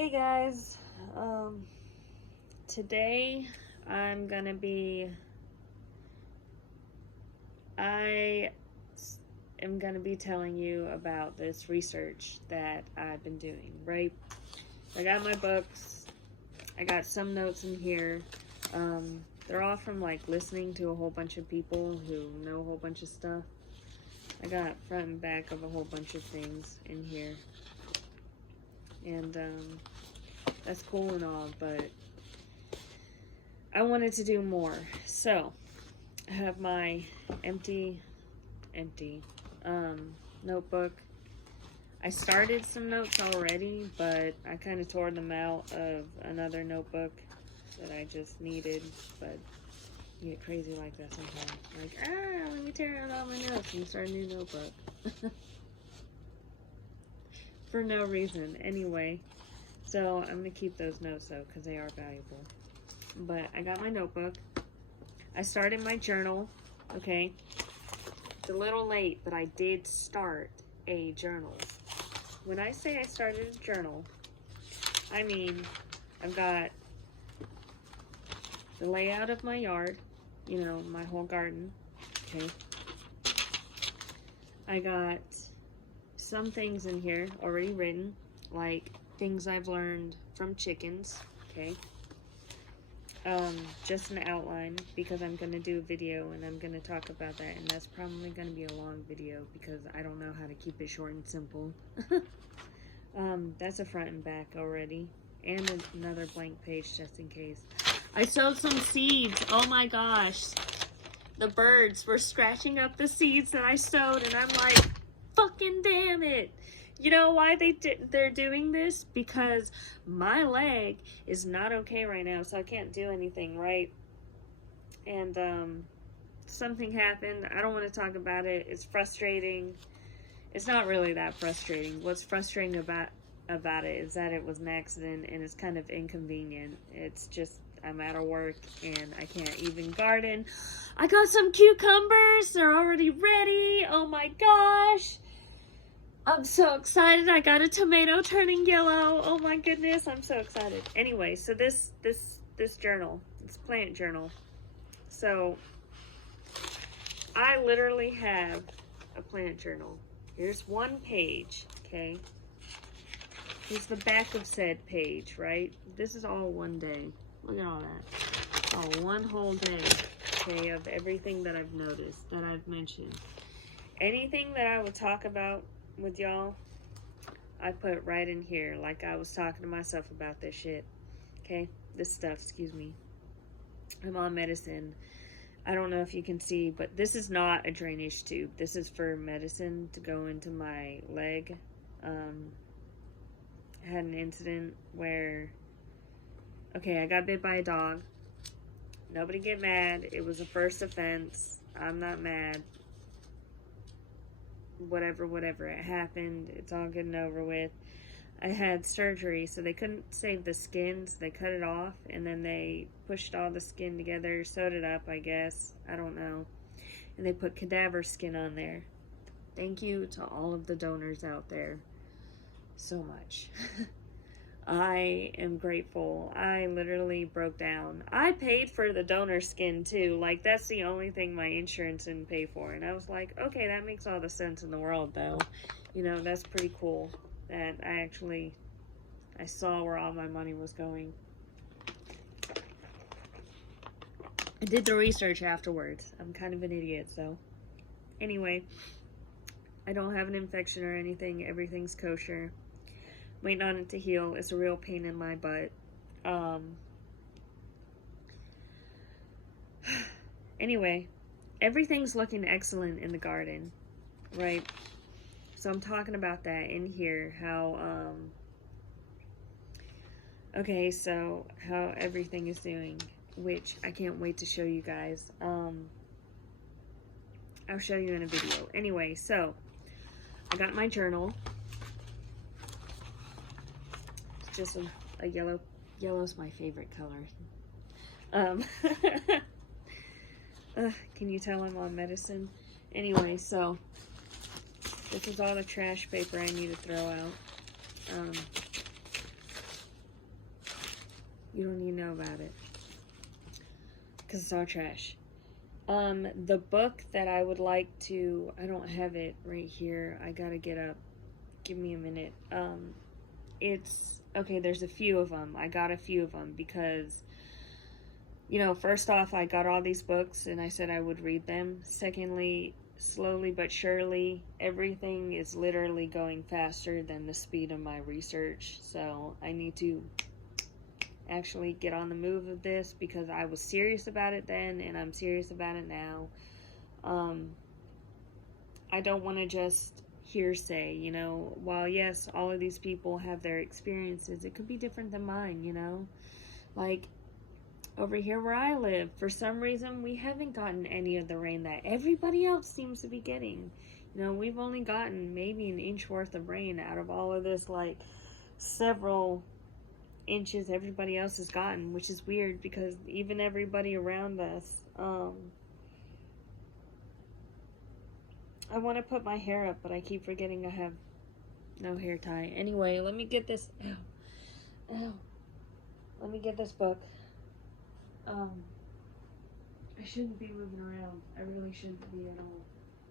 Hey guys, today I'm gonna be, I am gonna be telling you about this research that I've been doing, right? I got my books, I got some notes in here, they're all from like listening to a whole bunch of people who know a whole bunch of stuff. I got front and back of a whole bunch of things in here. And, that's cool and all, but I wanted to do more. So, I have my empty notebook. I started some notes already, but I kind of tore them out of another notebook that I just needed, but you get crazy like that sometimes. Like, let me tear out all my notes and start a new notebook. For no reason. Anyway, so I'm going to keep those notes though, because they are valuable. But I got my notebook. I started my journal, okay? It's a little late, but I did start a journal. When I say I started a journal, I mean I've got the layout of my yard, you know, my whole garden, okay? I got some things in here already written, like things I've learned from chickens, okay? Just an outline, because I'm going to do a video and I'm going to talk about that, and that's probably going to be a long video because I don't know how to keep it short and simple. That's a front and back already, and another blank page just in case. I sowed some seeds. Oh my gosh. The birds were scratching up the seeds that I sowed, and I'm like, fucking damn it. You know why they're doing this? Because my leg is not okay right now, so I can't do anything, right? And something happened. I don't want to talk about it. It's frustrating. It's not really that frustrating. What's frustrating about it is that it was an accident and it's kind of inconvenient. It's just I'm out of work and I can't even garden. I got some cucumbers. They're already ready. Oh my gosh. I'm so excited. I got a tomato turning yellow. Oh my goodness, I'm so excited. Anyway, so this journal, it's plant journal. So I literally have a plant journal. Here's one page, okay? Here's the back of said page, right? This is all one day. Look at all that. Oh, one whole day, okay, of everything that I've noticed, that I've mentioned. Anything that I would talk about with y'all, I put right in here, like I was talking to myself about this shit, okay? This stuff, excuse me. I'm on medicine. I don't know if you can see, but this is not a drainage tube. This is for medicine to go into my leg. I had an incident where, okay, I got bit by a dog. Nobody get mad. It was a first offense. I'm not mad. Whatever, it happened. It's all good and over with. I had surgery, so they couldn't save the skin, so they cut it off, and then they pushed all the skin together, sewed it up, I guess. I don't know. And they put cadaver skin on there. Thank you to all of the donors out there so much. I am grateful. I literally broke down. I paid for the donor skin too. Like, that's the only thing my insurance didn't pay for. And I was like, okay, that makes all the sense in the world though. You know, that's pretty cool that I saw where all my money was going. I did the research afterwards. I'm kind of an idiot, so. Anyway, I don't have an infection or anything. Everything's kosher. Waiting on it to heal. It's a real pain in my butt. Anyway, everything's looking excellent in the garden, right? So I'm talking about that in here, how, okay, so how everything is doing, which I can't wait to show you guys. I'll show you in a video. Anyway, so I got my journal. Just a yellow. Yellow's my favorite color. Can you tell I'm on medicine? Anyway, so this is all the trash paper I need to throw out. You don't need to know about it. Because it's all trash. The book that I would like to... I don't have it right here. I gotta get up. Give me a minute. It's... Okay, there's a few of them. I got a few of them because... You know, first off, I got all these books and I said I would read them. Secondly, slowly but surely, everything is literally going faster than the speed of my research. So I need to actually get on the move of this because I was serious about it then and I'm serious about it now. I don't want to just hearsay, you know. While yes, all of these people have their experiences, it could be different than mine, you know. Like over here where I live, for some reason we haven't gotten any of the rain that everybody else seems to be getting. You know, we've only gotten maybe an inch worth of rain out of all of this, like, several inches everybody else has gotten, which is weird because even everybody around us, I want to put my hair up, but I keep forgetting I have no hair tie. Anyway, let me get this, let me get this book. I shouldn't be moving around. I really shouldn't be at all.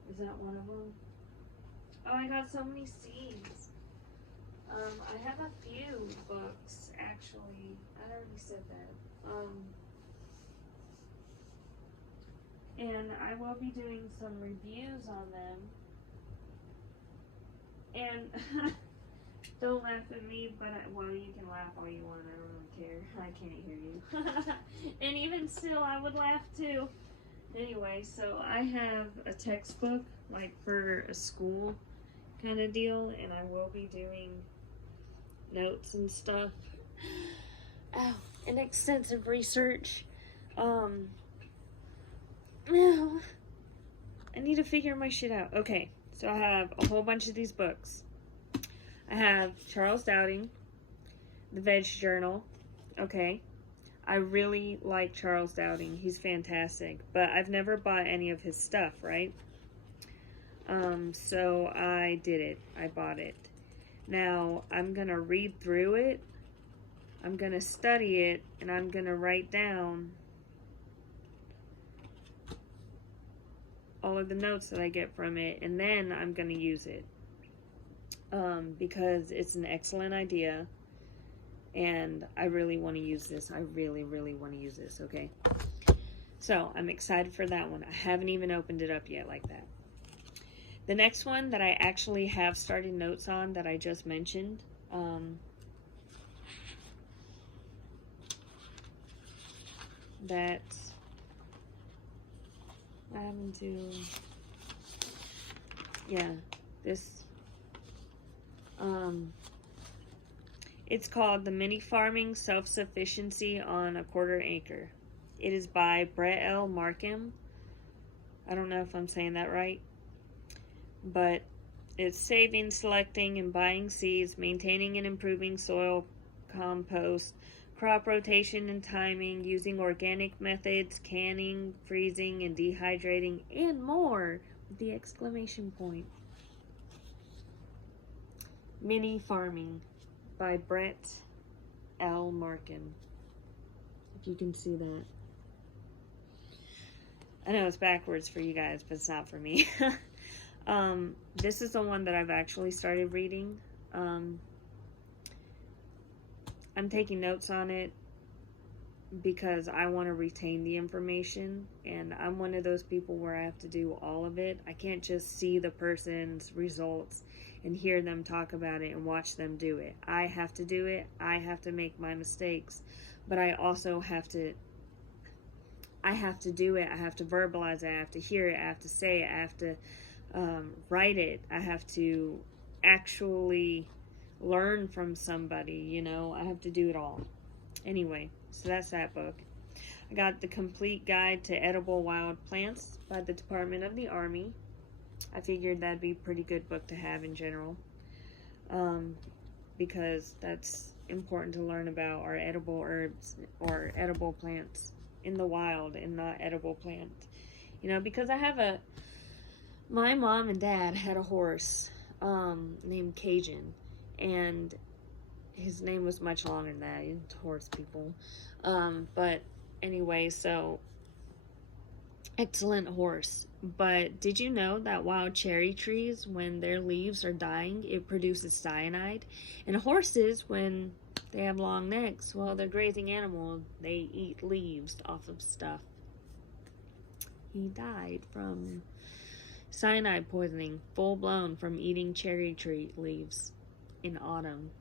Is that one of them? Oh, I got so many seeds. I have a few books, actually. I already said that. And I will be doing some reviews on them. And don't laugh at me, but well, you can laugh all you want. I don't really care. I can't hear you. And even still, I would laugh too. Anyway, so I have a textbook, like for a school kind of deal, and I will be doing notes and stuff. Oh, and extensive research. I need to figure my shit out. Okay, so I have a whole bunch of these books. I have Charles Dowding, The Veg Journal. Okay, I really like Charles Dowding. He's fantastic, but I've never bought any of his stuff, right? So I did it. I bought it. Now, I'm going to read through it. I'm going to study it, and I'm going to write down all of the notes that I get from it, and then I'm going to use it. Because it's an excellent idea, and I really want to use this. I really, really want to use this, okay? So, I'm excited for that one. I haven't even opened it up yet like that. The next one that I actually have started notes on that I just mentioned, that's having to, yeah, this, it's called The Mini Farming Self-Sufficiency on a Quarter Acre. It is by Brett L. Markham. I don't know if I'm saying that right, but it's saving, selecting, and buying seeds, maintaining and improving soil compost, crop rotation and timing, using organic methods, canning, freezing, and dehydrating, and more, with the exclamation point. Mini Farming by Brett L. Markham. If you can see that. I know it's backwards for you guys, but it's not for me. This is the one that I've actually started reading. I'm taking notes on it because I want to retain the information, and I'm one of those people where I have to do all of it. I can't just see the person's results and hear them talk about it and watch them do it. I have to do it. I have to make my mistakes, but I also have to do it. I have to verbalize it. I have to hear it. I have to say it. I have to write it. I have to actually learn from somebody, you know. I have to do it all. Anyway, so that's that book. I got The Complete Guide to Edible Wild Plants by the Department of the Army. I figured that'd be a pretty good book to have in general, because that's important to learn about our edible herbs or edible plants in the wild and not edible plant. You know, because my mom and dad had a horse named Cajun, and his name was much longer than that. It's horse people. But anyway, so excellent horse. But did you know that wild cherry trees, when their leaves are dying, it produces cyanide? And horses, when they have long necks, well, they're grazing animals. They eat leaves off of stuff. He died from cyanide poisoning, full blown, from eating cherry tree leaves in autumn.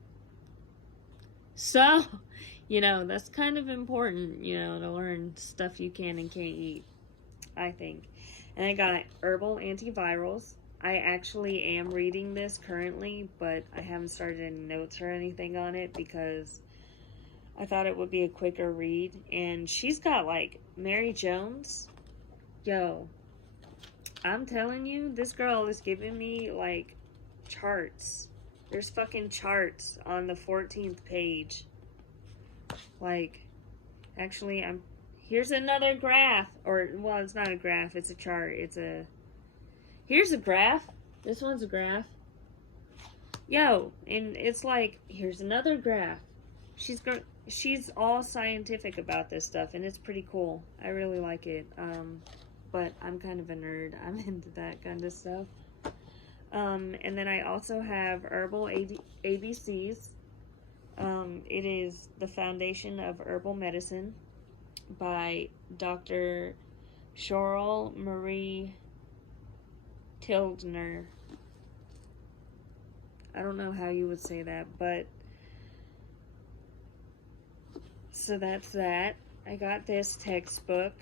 So, that's kind of important, to learn stuff you can and can't eat, I think. And I got herbal antivirals. I actually am reading this currently, but I haven't started any notes or anything on it because I thought it would be a quicker read. And she's got like Mary Jones. Yo, I'm telling you, this girl is giving me like charts. There's fucking charts on the 14th page. Like, actually, here's another graph. Or, well, it's not a graph, it's a chart. Here's a graph. This one's a graph. Yo, and it's like, here's another graph. She's all scientific about this stuff, and it's pretty cool. I really like it. But I'm kind of a nerd. I'm into that kind of stuff. And then I also have Herbal ABCs. It is the Foundation of Herbal Medicine by Dr. Cheryl Marie Tildner. I don't know how you would say that, but so that's that. I got this textbook.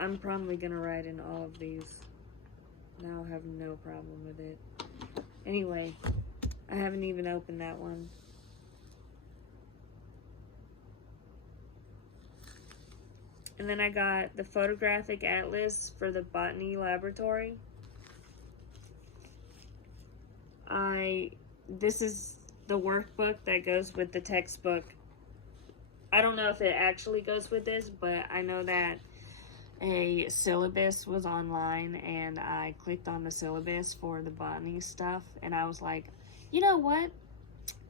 I'm probably gonna write in all of these. Now I have no problem with it. Anyway, I haven't even opened that one. And then I got the photographic atlas for the botany laboratory. This is the workbook that goes with the textbook. I don't know if it actually goes with this, but I know that a syllabus was online and I clicked on the syllabus for the botany stuff and I was like, you know what?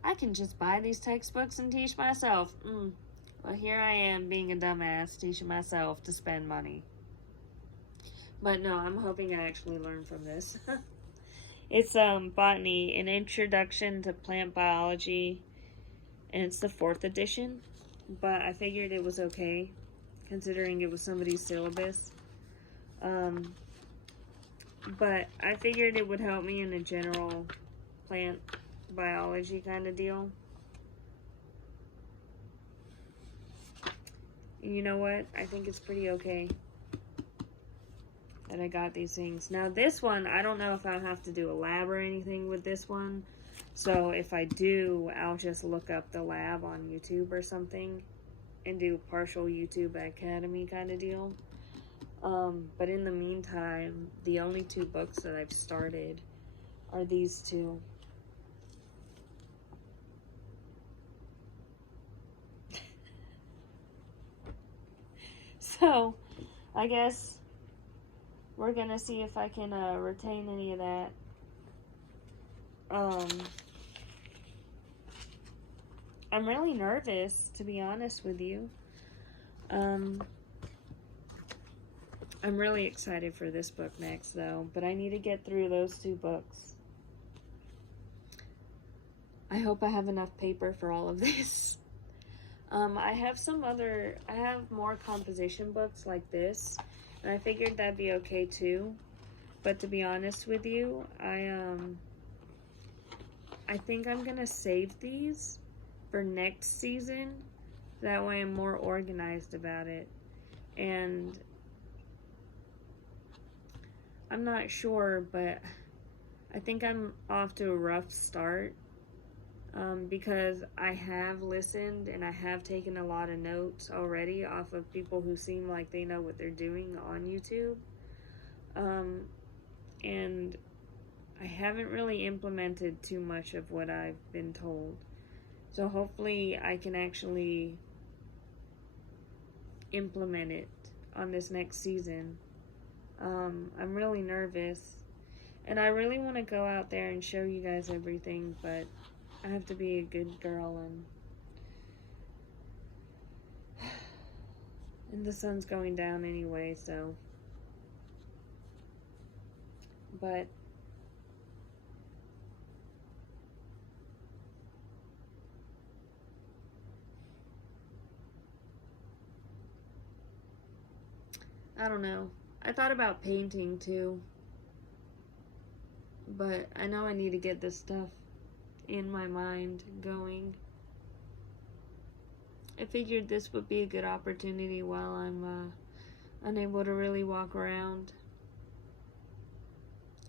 I can just buy these textbooks and teach myself. Well, here I am being a dumbass teaching myself to spend money. But no, I'm hoping I actually learn from this. It's Botany, an introduction to plant biology, and it's the 4th edition, but I figured it was okay considering it was somebody's syllabus. But I figured it would help me in a general plant biology kind of deal. And you know what? I think it's pretty okay that I got these things. Now this one, I don't know if I'll have to do a lab or anything with this one. So if I do, I'll just look up the lab on YouTube or something and do partial YouTube Academy kind of deal. But in the meantime, the only 2 books that I've started are these 2. So, I guess we're gonna see if I can retain any of that. I'm really nervous, to be honest with you. I'm really excited for this book next, though, but I need to get through those 2 books. I hope I have enough paper for all of this. I have more composition books like this, and I figured that'd be okay too. But to be honest with you, I think I'm gonna save these for next season. That way I'm more organized about it. And I'm not sure, but I think I'm off to a rough start. Because I have listened and I have taken a lot of notes already off of people who seem like they know what they're doing on YouTube. And I haven't really implemented too much of what I've been told. So hopefully I can actually implement it on this next season. I'm really nervous And I really want to go out there and show you guys everything, but I have to be a good girl, and the sun's going down anyway, so. But I don't know. I thought about painting too, but I know I need to get this stuff in my mind going. I figured this would be a good opportunity while I'm unable to really walk around.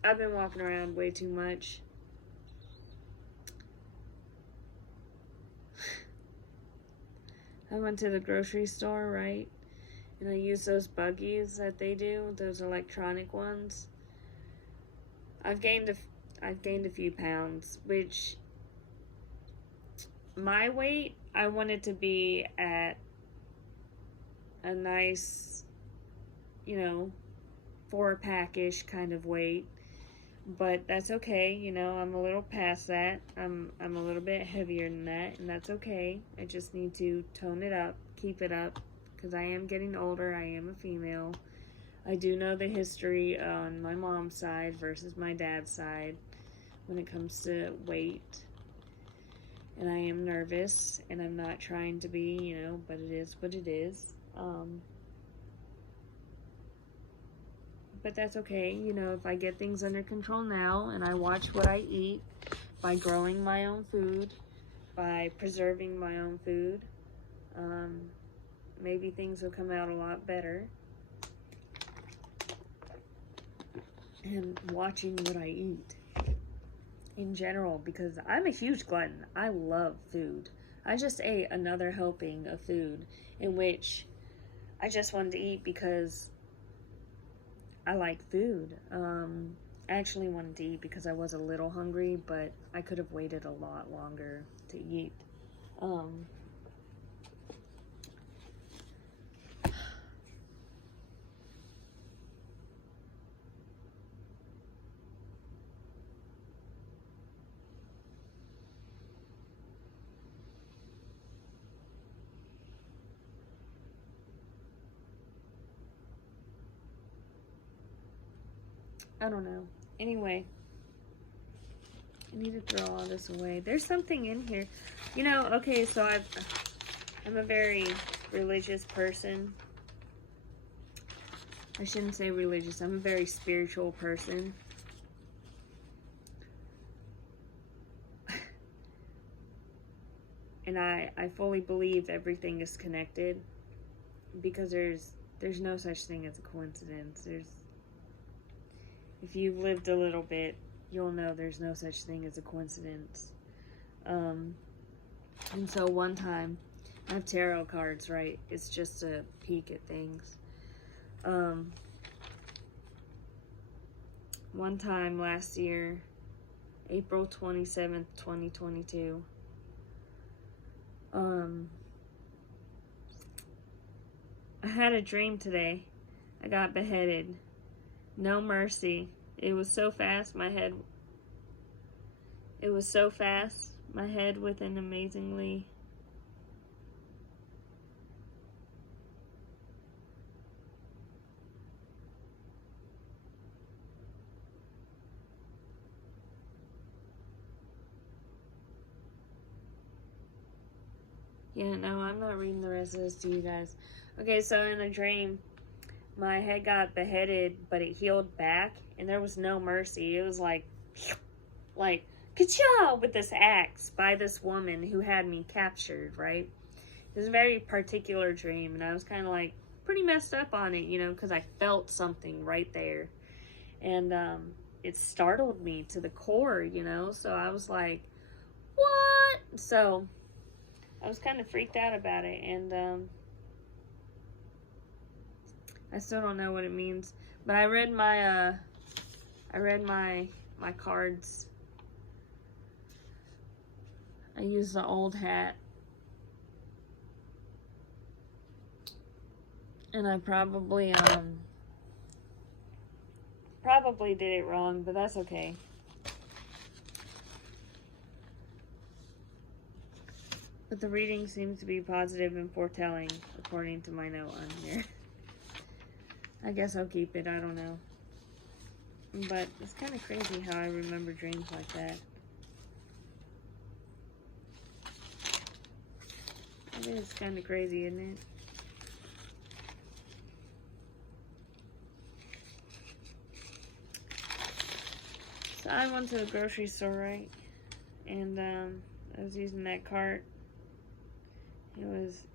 I've been walking around way too much. I went to the grocery store, right? And I used those buggies that they do, those electronic ones. I've gained a few pounds, which my weight, I wanted to be at a nice, 4-pack-ish kind of weight. But that's okay, I'm a little past that. I'm a little bit heavier than that, and that's okay. I just need to tone it up, keep it up, because I am getting older. I am a female. I do know the history on my mom's side versus my dad's side when it comes to weight. And I am nervous, and I'm not trying to be, but it is what it is. But that's okay, if I get things under control now and I watch what I eat by growing my own food, by preserving my own food, maybe things will come out a lot better. And watching what I eat in general, because I'm a huge glutton. I love food. I just ate another helping of food in which I just wanted to eat because I like food. I actually wanted to eat because I was a little hungry, but I could have waited a lot longer to eat. I don't know. Anyway, I need to throw all this away. There's something in here. Okay, so I'm a very religious person. I shouldn't say religious. I'm a very spiritual person. And I fully believe everything is connected, because there's no such thing as a coincidence. If you've lived a little bit, you'll know there's no such thing as a coincidence. And so one time, I have tarot cards, right? It's just a peek at things. One time last year, April 27th, 2022, I had a dream today. I got beheaded. No mercy. It was so fast, my head with an amazingly Yeah, no, I'm not reading the rest of this to you guys. Okay, so in a dream, my head got beheaded, but it healed back, and there was no mercy. It was like, ka-chow, with this axe by this woman who had me captured, right? It was a very particular dream, and I was kind of like pretty messed up on it, because I felt something right there. And it startled me to the core, so I was like, what? So I was kind of freaked out about it, and I still don't know what it means, but I read my cards. I used the old hat, and I probably probably did it wrong, but that's okay. But the reading seems to be positive and foretelling, according to my note on here. I guess I'll keep it, I don't know. But it's kind of crazy how I remember dreams like that. It is kind of crazy, isn't it? So I went to the grocery store, right? And I was using that cart.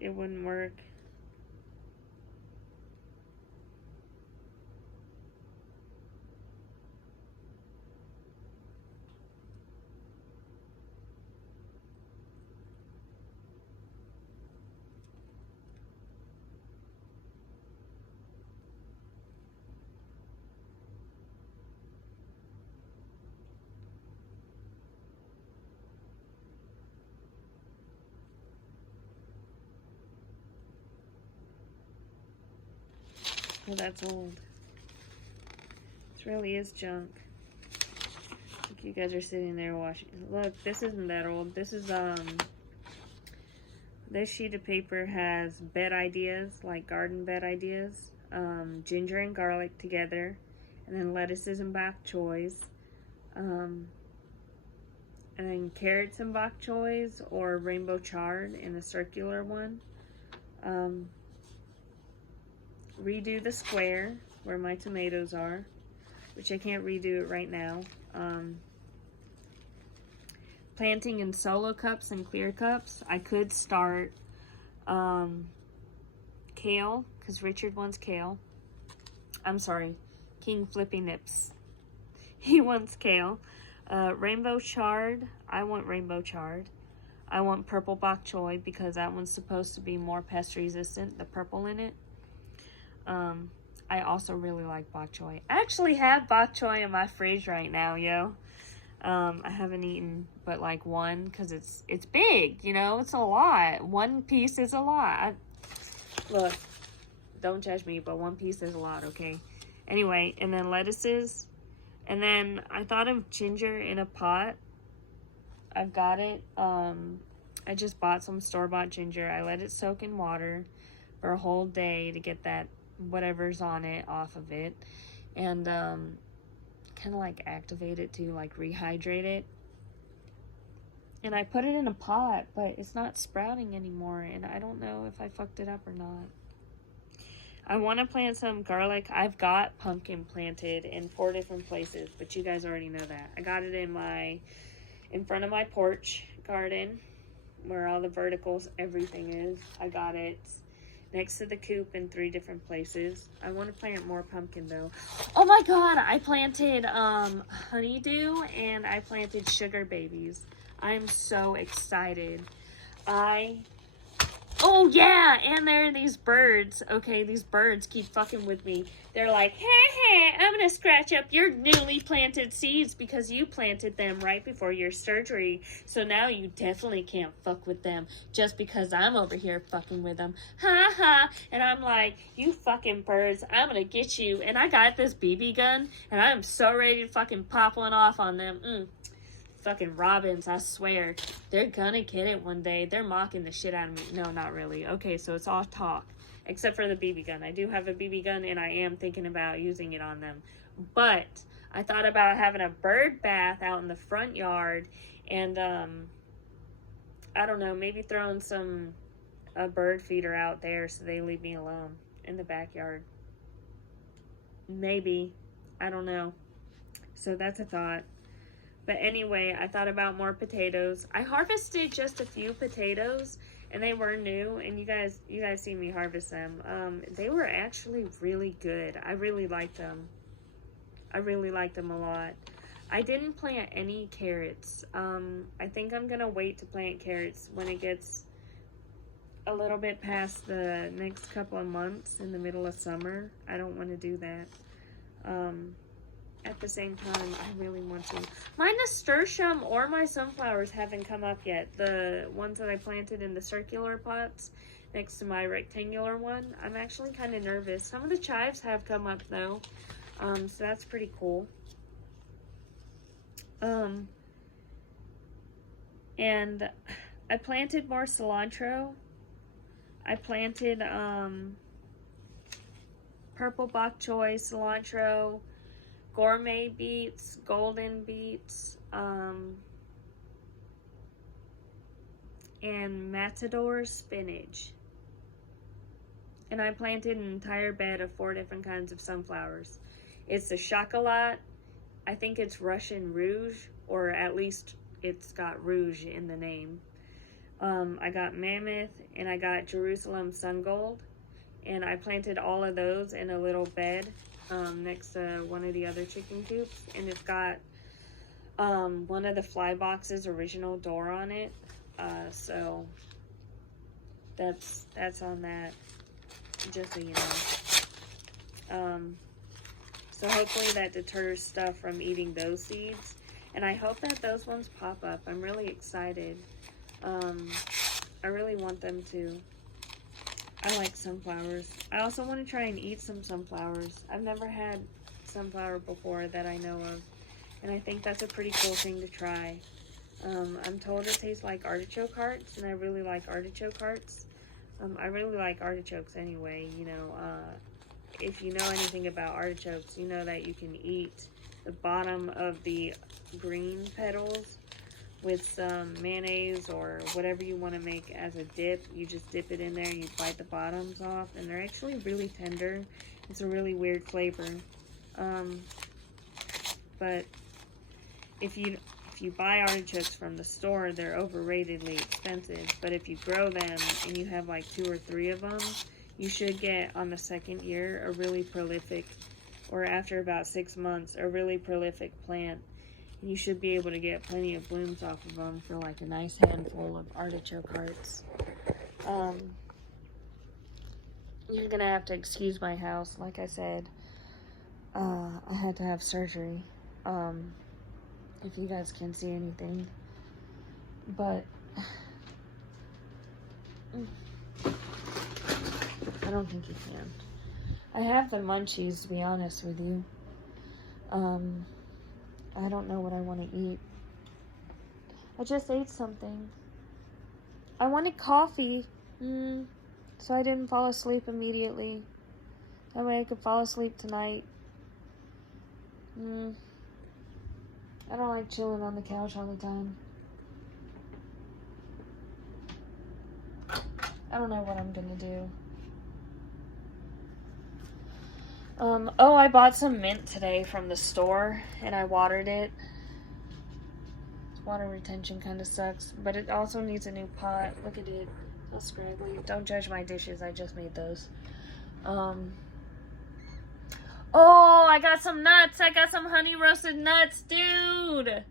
It wouldn't work. Oh, that's old. This really is junk. Look, you guys are sitting there watching. Look, this isn't that old. This is, this sheet of paper has bed ideas, like garden bed ideas. Ginger and garlic together. And then lettuces and bok choys. And then carrots and bok choys, or rainbow chard in a circular one. Redo the square where my tomatoes are, which I can't redo it right now. Planting in solo cups and clear cups. I could start kale, because Richard wants kale. I'm sorry, King Flippy Nips. He wants kale. Rainbow chard. I want rainbow chard. I want purple bok choy because that one's supposed to be more pest resistant, the purple in it. I also really like bok choy. I actually have bok choy in my fridge right now, yo. I haven't eaten but like one because it's big, you know, it's a lot. One piece is a lot. Look, don't judge me, but one piece is a lot, okay? Anyway, and then lettuces. And then I thought of ginger in a pot. I've got it. I just bought some store-bought ginger. I let it soak in water for a whole day to get that whatever's on it off of it, and kind of like activate it to like rehydrate it. And I put it in a pot, but it's not sprouting anymore, and I don't know if I fucked it up or not. I want to plant some garlic. I've got pumpkin planted in 4 different places, but you guys already know that. I got it in front of my porch garden where all the verticals, everything is. I got it next to the coop in 3 different places. I want to plant more pumpkin though. Oh my god, I planted honeydew and I planted sugar babies. I'm so excited. Oh yeah, and there are these birds. Okay, these birds keep fucking with me. They're like, hey, I'm gonna scratch up your newly planted seeds because you planted them right before your surgery. So now you definitely can't fuck with them just because I'm over here fucking with them. Ha ha. And I'm like, you fucking birds, I'm gonna get you. And I got this BB gun and I'm so ready to fucking pop one off on them. Fucking robins, I swear. They're gonna get it one day. They're mocking the shit out of me. No, not really. Okay, so it's all talk. Except for the BB gun. I do have a BB gun and I am thinking about using it on them. But I thought about having a bird bath out in the front yard and I don't know, maybe throwing a bird feeder out there so they leave me alone in the backyard. Maybe. I don't know. So that's a thought. But anyway, I thought about more potatoes. I harvested just a few potatoes, and they were new, and you guys see me harvest them. They were actually really good. I really liked them. I really liked them a lot. I didn't plant any carrots. I think I'm gonna wait to plant carrots when it gets a little bit past the next couple of months in the middle of summer. I don't want to do that. At the same time, I really want to. My nasturtium or my sunflowers haven't come up yet. The ones that I planted in the circular pots next to my rectangular one. I'm actually kind of nervous. Some of the chives have come up though. So that's pretty cool. And I planted more cilantro. I planted purple bok choy, cilantro, gourmet beets, golden beets, and matador spinach. And I planted an entire bed of 4 different kinds of sunflowers. It's the chocolat, I think it's Russian rouge, or at least it's got rouge in the name. I got mammoth, and I got Jerusalem sun gold, and I planted all of those in a little bed next to one of the other chicken coops, and it's got one of the fly box's original door on it. So that's on that, just so you know. So hopefully that deters stuff from eating those seeds, and I hope that those ones pop up. I'm really excited. I really want them to. I like sunflowers. I also want to try and eat some sunflowers. I've never had sunflower before that I know of, and I think that's a pretty cool thing to try. I'm told it tastes like artichoke hearts, and I really like artichoke hearts. I really like artichokes anyway. You know, if you know anything about artichokes, you know that you can eat the bottom of the green petals with some mayonnaise or whatever you want to make as a dip. You just dip it in there and you bite the bottoms off, and they're actually really tender. It's a really weird flavor. But if you buy artichokes from the store, they're overratedly expensive. But if you grow them and you have like 2 or 3 of them, you should get on the second year a really prolific, or after about 6 months, a really prolific plant. And you should be able to get plenty of blooms off of them for like a nice handful of artichoke hearts. You're gonna have to excuse my house. Like I said, I had to have surgery. If you guys can see anything, but I don't think you can. I have the munchies, to be honest with you. I don't know what I want to eat. I just ate something. I wanted coffee, so I didn't fall asleep immediately. That way I could fall asleep tonight. I don't like chilling on the couch all the time. I don't know what I'm gonna do. Oh, I bought some mint today from the store, and I watered it. Water retention kind of sucks, but it also needs a new pot. Look at it. How scraggly. Don't judge my dishes. I just made those. Oh, I got some nuts. I got some honey roasted nuts, dude.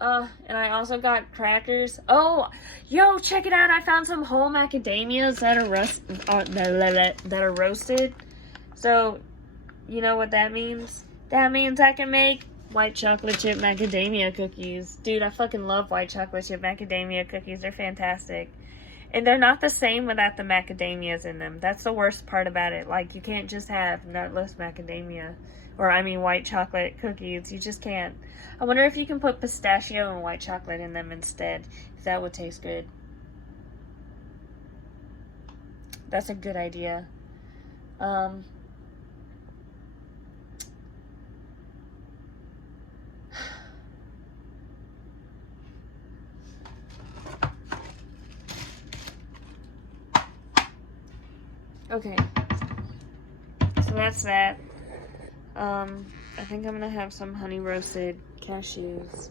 And I also got crackers. Oh, yo, check it out. I found some whole macadamias that are roasted. So, you know what that means? That means I can make white chocolate chip macadamia cookies. Dude, I fucking love white chocolate chip macadamia cookies. They're fantastic. And they're not the same without the macadamias in them. That's the worst part about it. Like, you can't just have nutless macadamia. Or, I mean, white chocolate cookies. You just can't. I wonder if you can put pistachio and white chocolate in them instead. If that would taste good. That's a good idea. Okay, so that's that. I think I'm gonna have some honey roasted cashews.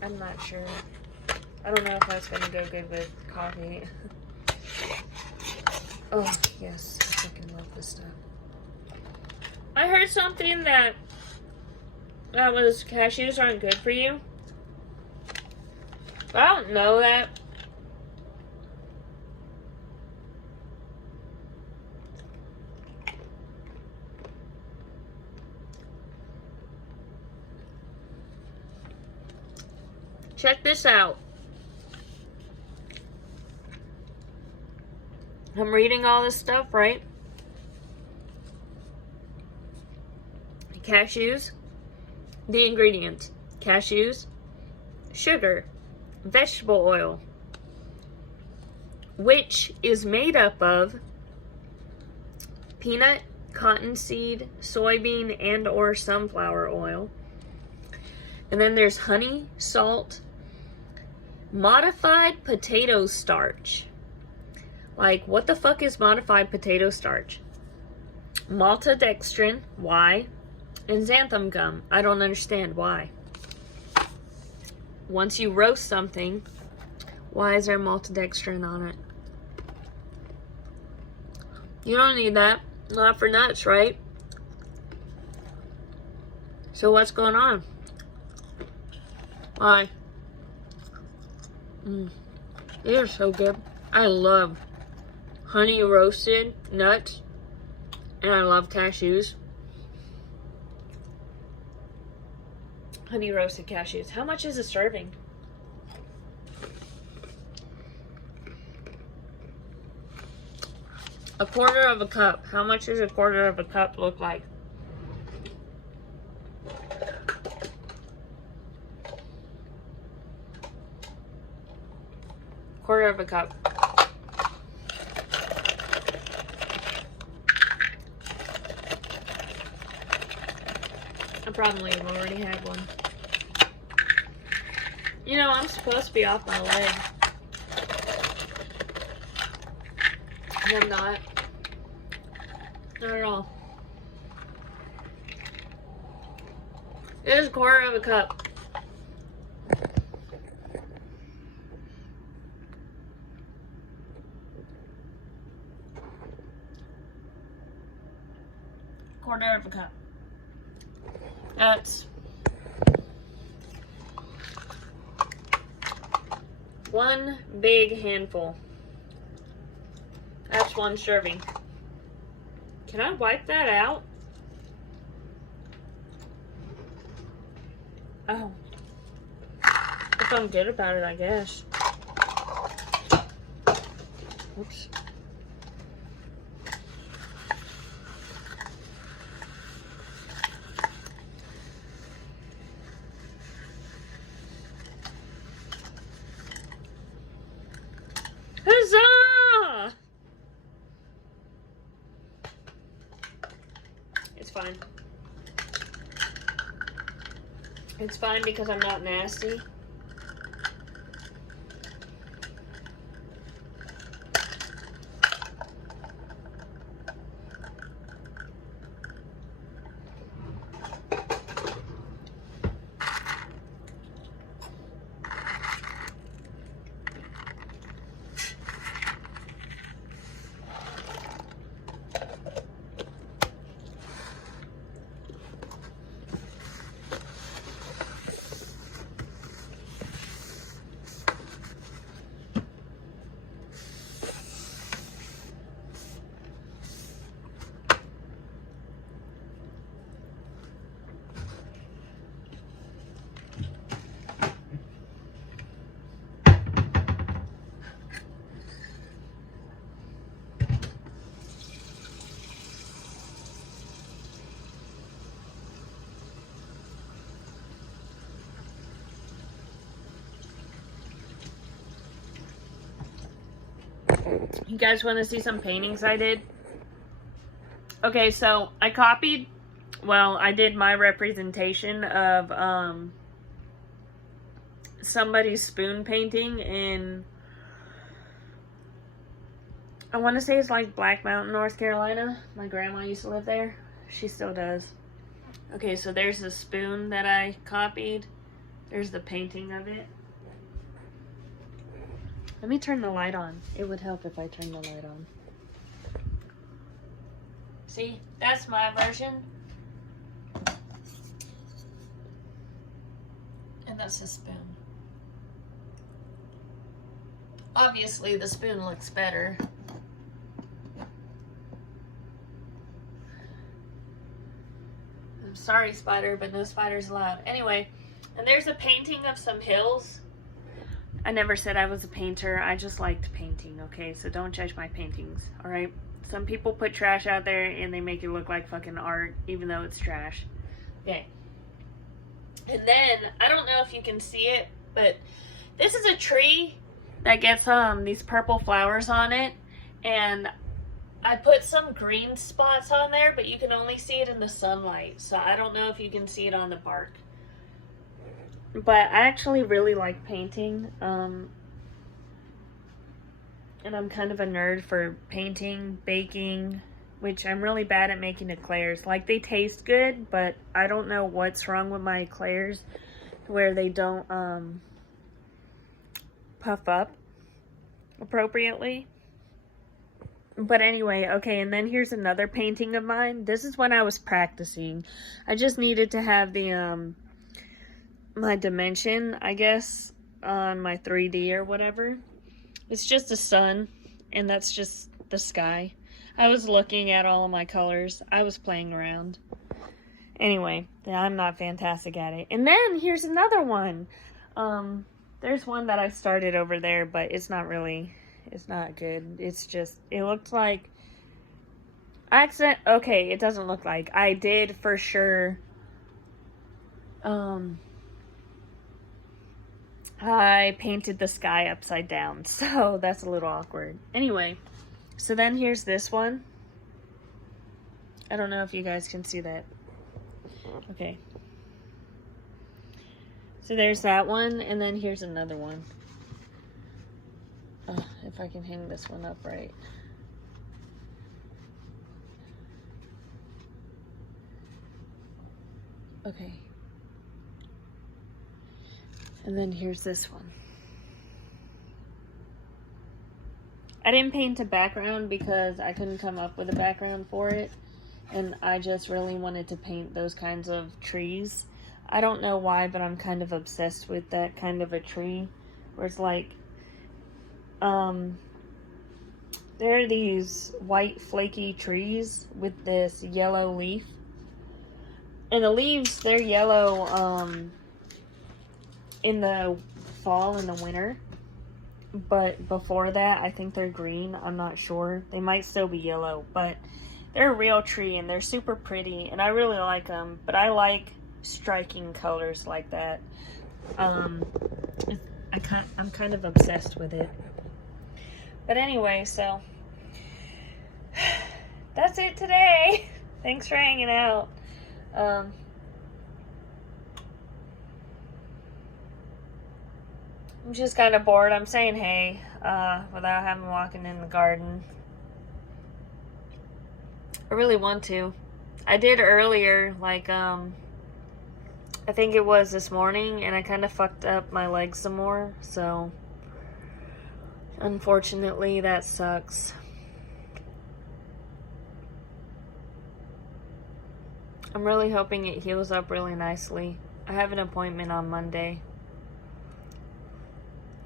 I'm not sure. I don't know if that's gonna go good with coffee. Oh, yes, I fucking love this stuff. I heard something that was cashews aren't good for you. I don't know that. Check this out. I'm reading all this stuff, right? Cashews. The ingredients: cashews, sugar, vegetable oil, which is made up of peanut, cottonseed, soybean, and or sunflower oil. And then there's honey, salt, modified potato starch. Like, what the fuck is modified potato starch? Maltodextrin, why? And xanthan gum. I don't understand why. Once you roast something, why is there maltodextrin on it? You don't need that. Not for nuts, right? So what's going on? Why? It is so good. I love honey roasted nuts, and I love cashews. Honey roasted cashews. How much is a serving? A quarter of a cup. How much does a quarter of a cup look like? Quarter of a cup. I probably have already had one. You know, I'm supposed to be off my leg. I'm not. Not at all. It is a quarter of a cup. Quarter of a cup. That's one big handful. That's one serving. Can I wipe that out? Oh. If I'm good about it, I guess. Oops. Huzzah! It's fine. It's fine because I'm not nasty. You guys want to see some paintings I did? Okay, so I copied, well, I did my representation of somebody's spoon painting in, I want to say it's like Black Mountain, North Carolina. My grandma used to live there. She still does. Okay, so there's the spoon that I copied. There's the painting of it. Let me turn the light on. It would help if I turned the light on. See, that's my version. And that's the spoon. Obviously, the spoon looks better. I'm sorry, spider, but no spiders allowed. Anyway, and there's a painting of some hills. I never said I was a painter. I just liked painting, okay? So don't judge my paintings, alright? Some people put trash out there and they make it look like fucking art, even though it's trash. Okay. And then, I don't know if you can see it, but this is a tree that gets these purple flowers on it. And I put some green spots on there, but you can only see it in the sunlight. So I don't know if you can see it on the bark. But I actually really like painting. And I'm kind of a nerd for painting, baking, which I'm really bad at making eclairs. Like, they taste good, but I don't know what's wrong with my eclairs where they don't puff up appropriately. But anyway, okay, and then here's another painting of mine. This is when I was practicing. I just needed to have the my dimension, I guess, on my 3D or whatever. It's just the sun, and that's just the sky. I was looking at all of my colors. I was playing around. Anyway, I'm not fantastic at it. And then here's another one. There's one that I started over there, but it's not good. It's just, it looks like okay, it doesn't look like. I did for sure. I painted the sky upside down, so that's a little awkward. Anyway, so then here's this one. I don't know if you guys can see that. Okay. So there's that one, and then here's another one. If I can hang this one up right. Okay. And then here's this one. I didn't paint a background because I couldn't come up with a background for it. And I just really wanted to paint those kinds of trees. I don't know why, but I'm kind of obsessed with that kind of a tree. Where it's like, there are these white flaky trees with this yellow leaf. And the leaves, they're yellow, in the fall and the winter, but before that I think they're green. I'm not sure, they might still be yellow, but they're a real tree and they're super pretty and I really like them. But I like striking colors like that. I'm kind of obsessed with it. But anyway, so that's it today. Thanks for hanging out. I'm just kind of bored. I'm saying hey, without having walking in the garden. I really want to. I did earlier, like, I think it was this morning, and I kind of fucked up my legs some more, so unfortunately that sucks. I'm really hoping it heals up really nicely. I have an appointment on Monday.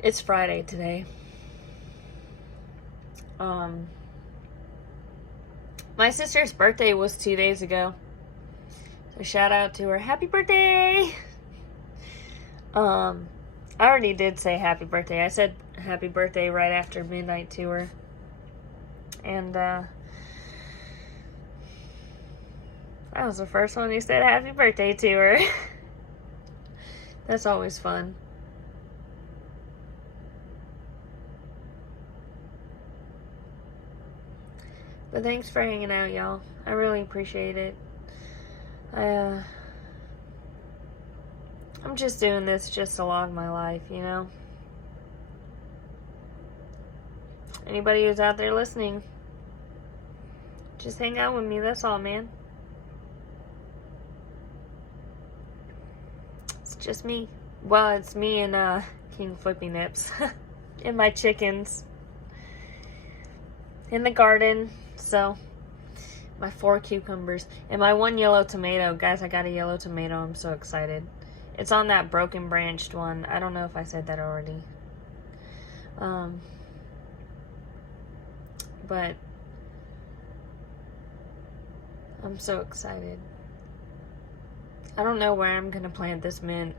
It's Friday today. My sister's birthday was 2 days ago. So shout out to her. Happy birthday! I already did say happy birthday. I said happy birthday right after midnight to her. And, that was the first one who said happy birthday to her. That's always fun. But thanks for hanging out, y'all. I really appreciate it. I'm just doing this just to log my life, you know? Anybody who's out there listening, just hang out with me, that's all, man. It's just me. Well, it's me and King Flippy Nips. And my chickens. In the garden. So, my 4 cucumbers. And my 1 yellow tomato. Guys, I got a yellow tomato. I'm so excited. It's on that broken branched one. I don't know if I said that already. But I'm so excited. I don't know where I'm gonna plant this mint.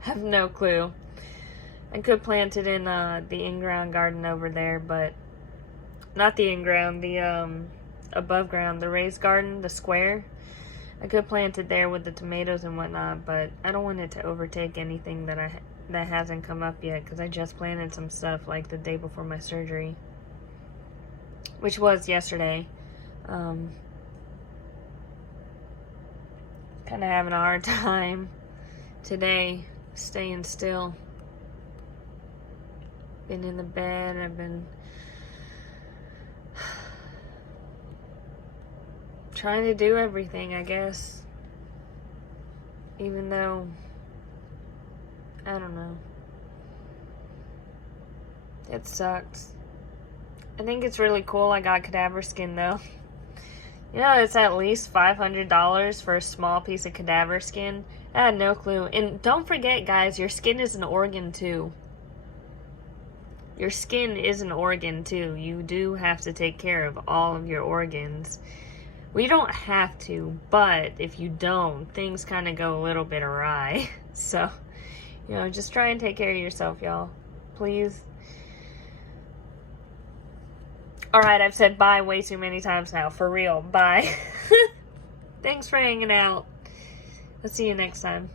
Have no clue. I could plant it in the in-ground garden over there, but not the in-ground, the above ground, the raised garden, the square. I could plant it there with the tomatoes and whatnot, but I don't want it to overtake anything that hasn't come up yet, because I just planted some stuff like the day before my surgery, which was yesterday. Kind of having a hard time today staying still. Been in the bed, I've been trying to do everything, I guess. Even though, I don't know. It sucks. I think it's really cool I got cadaver skin, though. You know, it's at least $500 for a small piece of cadaver skin. I had no clue. And don't forget, guys, your skin is an organ, too. Your skin is an organ, too. You do have to take care of all of your organs. We don't have to, but if you don't, things kind of go a little bit awry. So, you know, just try and take care of yourself, y'all. Please. Alright, I've said bye way too many times now. For real. Bye. Thanks for hanging out. I'll see you next time.